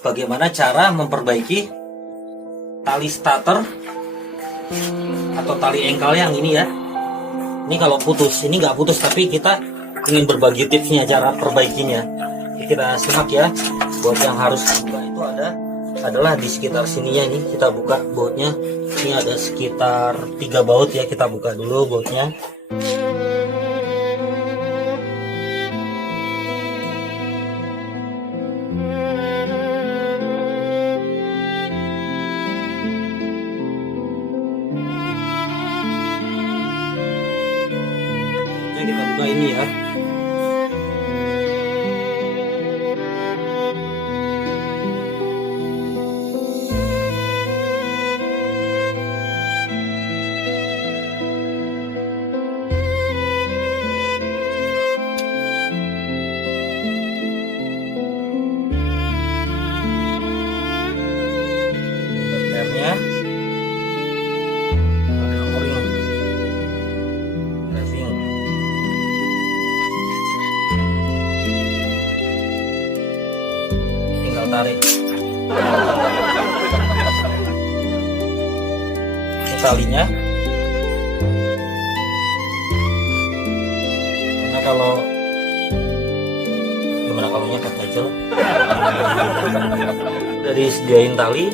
bagaimana cara memperbaiki tali starter atau tali engkel yang ini ya. Ini kalau putus, ini nggak putus, tapi kita ingin berbagi tipsnya cara perbaikinya. Kita simak ya. Baut yang harus dibuka itu adalah di sekitar sininya. Ini kita buka bautnya. Ini ada sekitar 3 baut ya, kita buka dulu bautnya. Kita buka ini ya. Lemnya ada o-ring, mesin. Tinggal tarik. Ini talinya. Karena kalau gimana kalau nyekat aja. Udah disediain tali.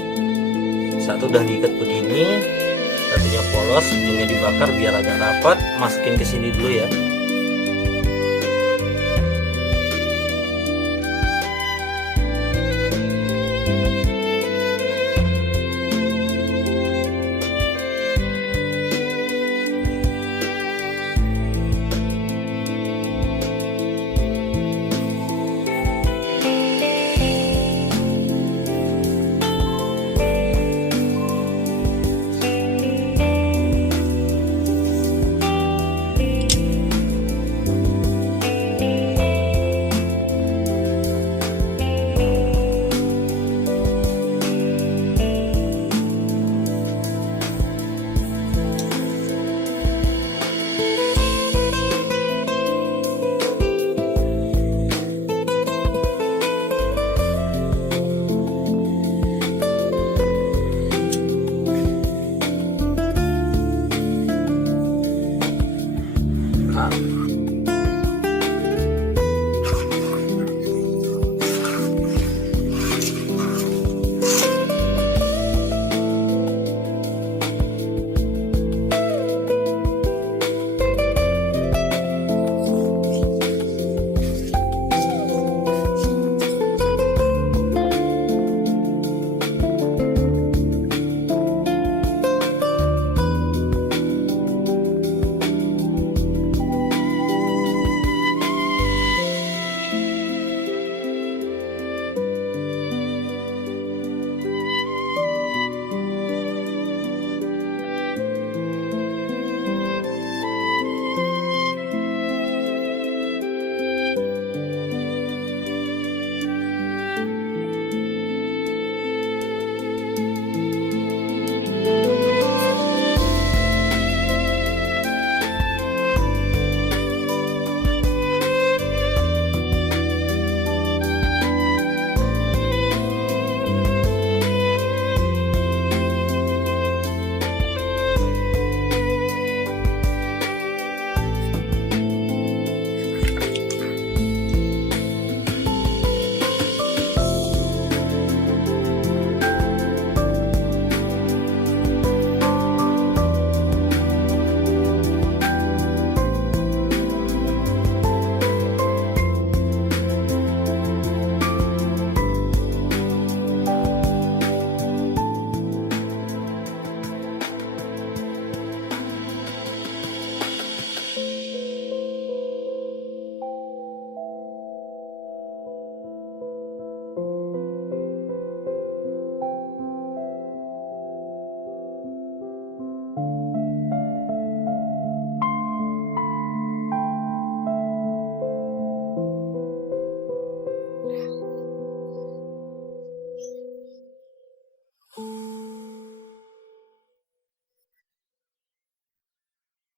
Satu udah diikat begini, satunya polos, ujungnya dibakar biar agak rapat. Masukin ke sini dulu ya.